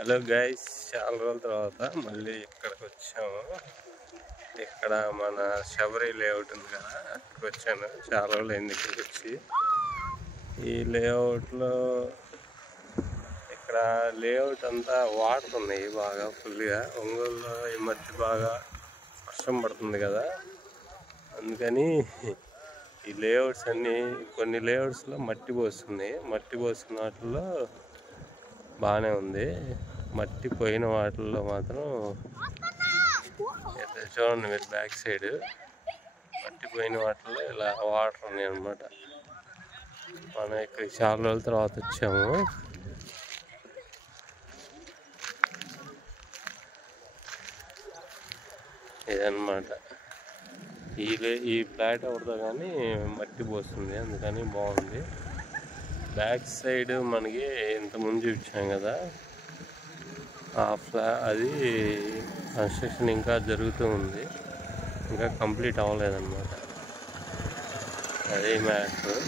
Hello guys, చాలా రోజుల తర్వాత మళ్ళీ ఇక్కడికి వచ్చాము. ఇక్కడ మన శబరి లేఅవుట్ ఉంది కదా, అక్కడికి వచ్చాను. చాలా రోజులు అయింది ఇక్కడికి వచ్చి. ఈ లేఅవుట్లో ఇక్కడ లేఅవుట్ అంతా వాటర్ ఉన్నాయి బాగా ఫుల్గా. ఒంగోలులో ఈ మధ్య బాగా వర్షం పడుతుంది కదా, అందుకని ఈ లేఅవుట్స్ అన్నీ కొన్ని లేఅవుట్స్లో మట్టి పోస్తున్నాయి. మట్టి పోసిన వాటిల్లో బాగానే ఉంది. మట్టి పోయిన వాటిల్లో మాత్రం చూడండి మీరు, బ్యాక్ సైడ్ మట్టి పోయిన వాటిల్లో ఇలా వాటర్ ఉన్నాయి అన్నమాట. మనం ఇక్కడికి చాలా రోజుల తర్వాత వచ్చాము. ఇదన్నమాట. ఈ ఫ్లాట్ ఎవరితో కానీ మట్టి పోస్తుంది, అందుకని బాగుంది. బ్యాక్ సైడ్ మనకి ఇంతకుముందు చూపించాం కదా, అది కన్స్ట్రక్షన్ ఇంకా జరుగుతూ ఉంది, ఇంకా కంప్లీట్ అవ్వలేదన్నమాట. అదే మ్యాటర్.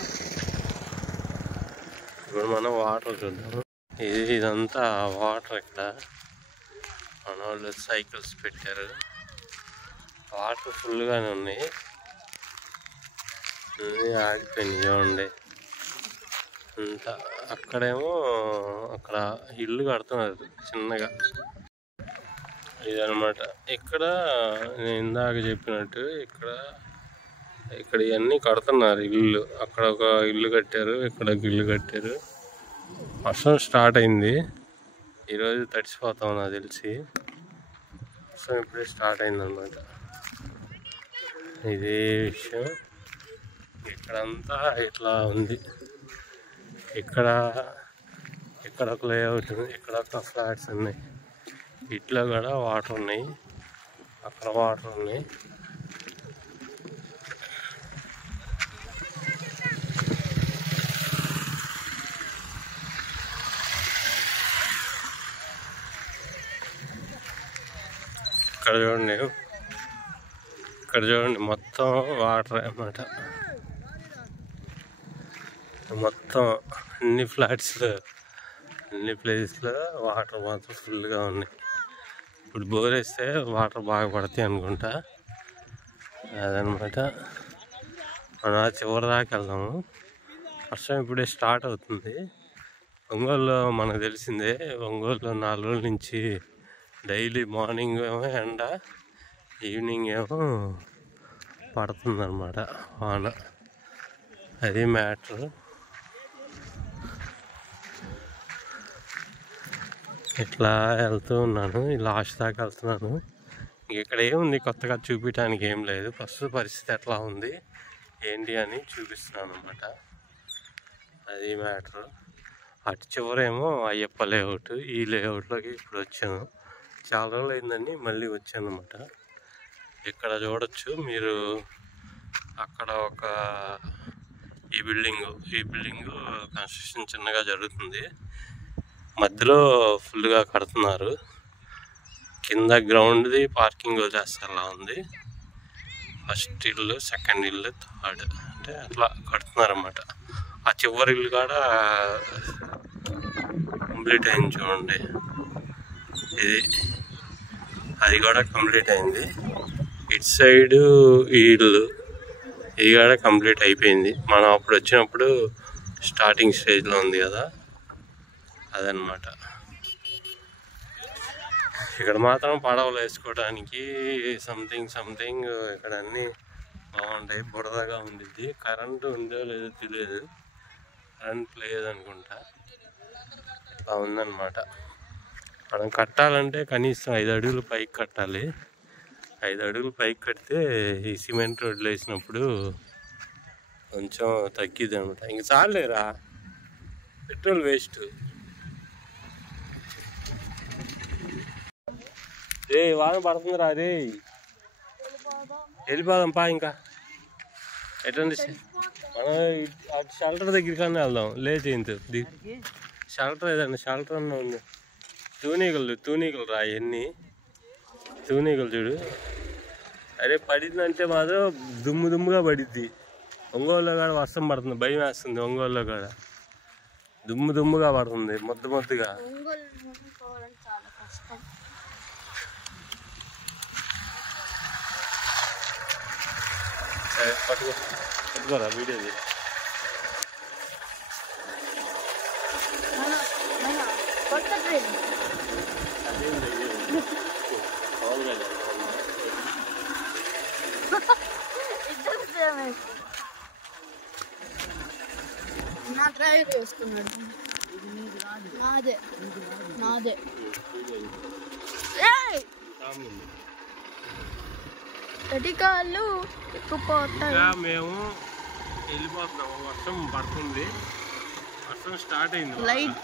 ఇప్పుడు మనం వాటర్ చూద్దాం. ఇదంతా వాటర్. ఇక్కడ మన వాళ్ళు సైకిల్స్ పెట్టారు. వాటర్ ఫుల్గానే ఉన్నాయి. ఆగిపోయింది చూడండి అంతా. అక్కడేమో అక్కడ ఇల్లు కడుతున్నారు చిన్నగా. ఇదనమాట. ఇక్కడ నేను ఇందాక చెప్పినట్టు ఇక్కడ ఇవన్నీ కడుతున్నారు ఇల్లు. అక్కడ ఒక ఇల్లు కట్టారు, ఇక్కడ ఒక ఇల్లు కట్టారు. వర్షం స్టార్ట్ అయింది. ఈరోజు తడిసిపోతాం నాకు తెలిసి. వర్షం ఇప్పుడే స్టార్ట్ అయిందనమాట. ఇదే విషయం. ఇక్కడంతా ఇట్లా ఉంది. ఇక్కడ ఒక లేఅవుట్, ఇక్కడ ఒక ఫ్లాట్స్ ఉన్నాయి. ఇట్లా కూడా వాటర్ ఉన్నాయి, అక్కడ వాటర్ ఉన్నాయి. ఇక్కడ చూడండి మొత్తం వాటర్ అన్నమాట. మొత్తం అన్ని ఫ్లాట్స్లో, అన్ని ప్లేస్లో వాటర్ మాత్రం ఫుల్గా ఉన్నాయి. ఇప్పుడు బోర్ వేస్తే వాటర్ బాగా పడతాయి అనుకుంటా. అదనమాట. మనం చివరి దాకా వెళ్దాము. వర్షం ఇప్పుడే స్టార్ట్ అవుతుంది. ఒంగోలులో మనకు తెలిసిందే, ఒంగోలులో 4 రోజుల నుంచి డైలీ మార్నింగ్ ఏమో ఎండ, ఈవినింగ్ ఏమో పడుతుందన్నమాట వాన. అది మ్యాటర్. ఇట్లా వెళ్తూ ఉన్నాను, లాస్ట్ దాకా వెళ్తున్నాను. ఇక్కడ ఏముంది కొత్తగా చూపించడానికి ఏం లేదు. ఫస్ట్ పరిస్థితి ఎట్లా ఉంది ఏంటి అని చూపిస్తున్నాను అనమాట. అది మ్యాటర్. అటు చివరేమో అయ్యప్ప లేఅవుట్. ఈ లేఅవుట్లోకి ఇప్పుడు వచ్చాను. చాలా రోజులు అయిందని మళ్ళీ వచ్చాను అనమాట. ఇక్కడ చూడొచ్చు మీరు, అక్కడ ఈ బిల్డింగ్ కన్స్ట్రక్షన్ చిన్నగా జరుగుతుంది. మధ్యలో ఫుల్గా కడుతున్నారు. కింద గ్రౌండ్ది పార్కింగ్ వదిలేస్తారులా ఉంది. ఫస్ట్ ఇల్లు, సెకండ్ ఇల్లు, థర్డ్ అంటే అట్లా కడుతున్నారు అన్నమాట. ఆ చివరి ఇల్లు కూడా కంప్లీట్ అయింది చూడండి. అది కూడా కంప్లీట్ అయింది. ఇటు సైడు ఈ ఇల్లు, ఇది కూడా కంప్లీట్ అయిపోయింది. మనం అప్పుడు వచ్చినప్పుడు స్టార్టింగ్ స్టేజ్లో ఉంది కదా, అదనమాట. ఇక్కడ మాత్రం పడవలు వేసుకోవడానికి సంథింగ్ ఇక్కడ అన్నీ బాగుంటాయి. బురదగా ఉండిద్ది. కరెంటు ఉందో లేదో తెలియదు, కరెంట్ లేదనుకుంటా. ఇట్లా ఉందన్నమాట. మనం కట్టాలంటే కనీసం 5 అడుగులు పైకి కట్టాలి. 5 అడుగులు పైకి కడితే ఈ సిమెంట్ రోడ్లు వేసినప్పుడు కొంచెం తగ్గిద్ది అనమాట. ఇంక చాలేరా, పెట్రోల్ వేస్ట్. వాన పడుతుందిరా. అదే వెళ్ళిపోదాం పా. ఇంకా ఎట్లండి, మనం అటు షెల్టర్ దగ్గరికన్నా వెళ్దాం. లేట్ అయింది. షెల్టర్ ఏదన్నా షెల్టర్ అన్నా ఉంది. తూనీగలు రా ఇవన్నీ. తూనీగలు చూడు. అరే పడిందంటే మాత్రం దుమ్ముగా పడిద్ది. ఒంగోలులో కూడా వర్షం పడుతుంది, భయం వేస్తుంది. ఒంగోలులో కూడా దుమ్ముగా పడుతుంది, మొద్దుగా. పట్టుకోరా వీడియో. నా డ్రైవర్ వేసుకున్నాడు. నాదే తటికాళ్ళు ఎక్కుపోతాయి. మేము వెళ్ళిపోతున్నాము, వర్షం పడుతుంది, వర్షం స్టార్ట్ అయింది లైట్.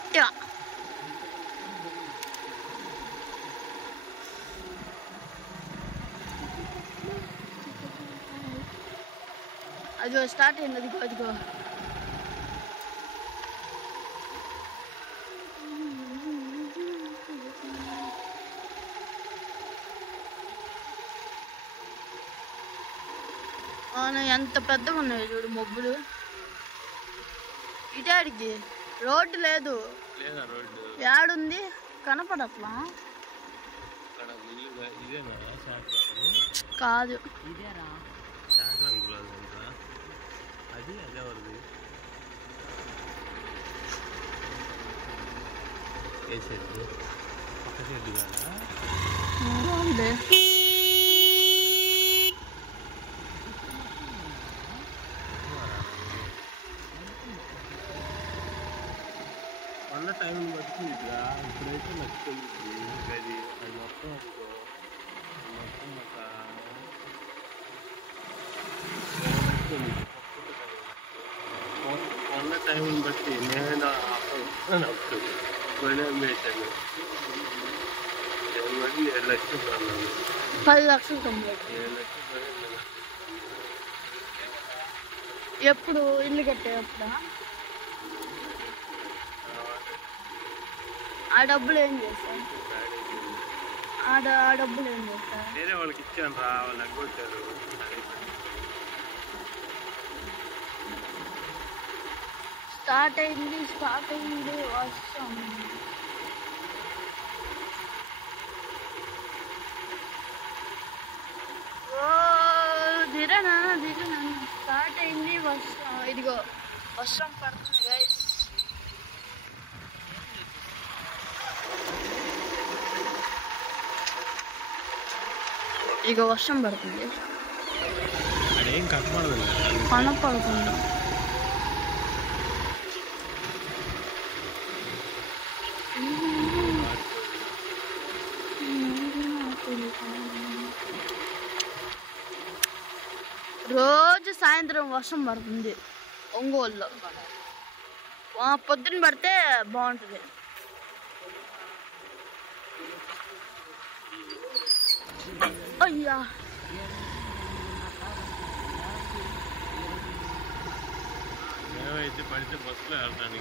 అదిగో స్టార్ట్ అయింది, అదిగో. ఎంత పెద్దగా ఉన్నాయి చూడు మబ్బులు. ఇటాడికి రోడ్డు లేదు, ఏడుంది కనపడట్లా. కాదు అన్న టైం బట్టి ఇప్పుడైతే నచ్చుతుంది అది మొత్తం అన్న టైం బట్టి నేను వేసాను. 7 లక్షలు 10 లక్షలు కంప్లీట్. ఎప్పుడు ఇల్లు కట్టేటప్పుడు ఆ డబ్బులు ఏం చేస్తాను? ఆ డబ్బులు ఏం చేస్తా? వేరే వాళ్ళకి ఇచ్చాను రా, వాళ్ళు ఎగ్గొట్టారు. స్టార్ట్ అయింది వర్షం. దిరనా స్టార్ట్ అయింది వర్షం. ఇదిగో వర్షం పడుతుంది గైస్. ఇక వర్షం పడుతుంది, కనపడుతుంది. రోజు సాయంత్రం వర్షం పడుతుంది ఒంగోలులో. పొద్దున్న పడితే బాగుంటుంది. అయ్యా అయితే పడితే బస్సులో వెళ్తాను.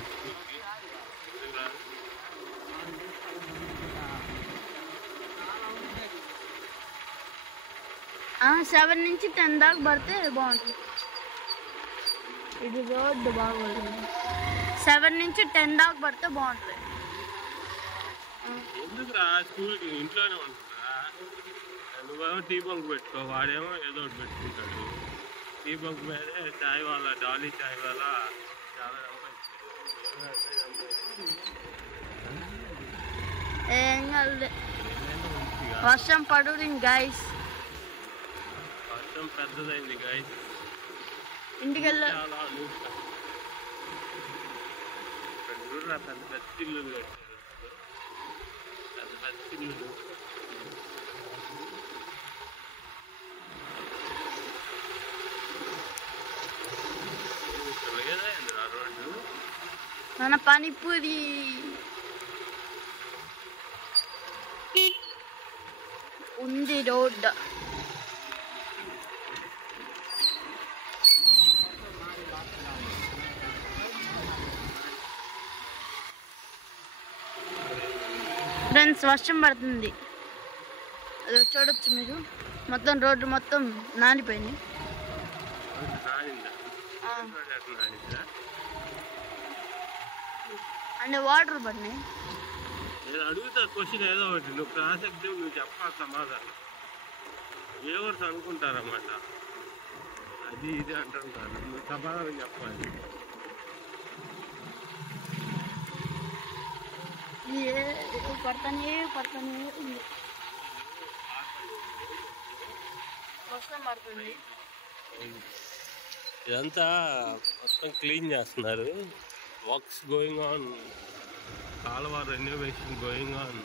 7 నుంచి 10 దాకా పడితే బాగుంటుంది. ఇది రోడ్డు బాగుంటుంది. 7 నుంచి 10 దాకా పడితే బాగుంటుంది. ఎందుకురా స్కూల్కి ఇంట్లోనే ఉంటుందా? నువ్వేమో టీ బంక్ పెట్టుకో, వాడేమో ఏదో ఒకటి పెట్టుకుంటాడు. టీ బంక్ మీదే చాయ్ వాళ్ళ డాలీ చాయ్ వాళ్ళ చాలా ఏం కాదు. వర్షం పడుతుంది గైస్. వర్షం పెద్దదైంది గైస్. ఇంటికి వెళ్ళా. పెద్ద పెద్ద ఇల్లు కట్టారు, పెద్ద పెద్ద ఇల్లు. రోడ్డు మన పానీపూరి ఉంది రోడ్డు. ఫ్రెండ్స్ వర్షం పడుతుంది, అది చూడొచ్చు మీరు. మొత్తం రోడ్డు మొత్తం నానిపోయింది. అంటే వాటర్ పడినాయి. నేను అడుగుతా క్వశ్చన్ ఏదో ఒకటి, నువ్వు క్లాస్ ఎగ్జామ్ నువ్వు చెప్పాలి సమాధానం. వ్యూవర్స్ అనుకుంటారన్నమాట అది ఇది అంటుంటారు, నువ్వు సమాధానం చెప్పాలి. పడతానే వర్షం పడుతుంది. ఇదంతా మొత్తం క్లీన్ చేస్తున్నారు, వర్క్స్ గోయింగ్ ఆన్, కాలువ రెన్యువేషన్ గోయింగ్ ఆన్.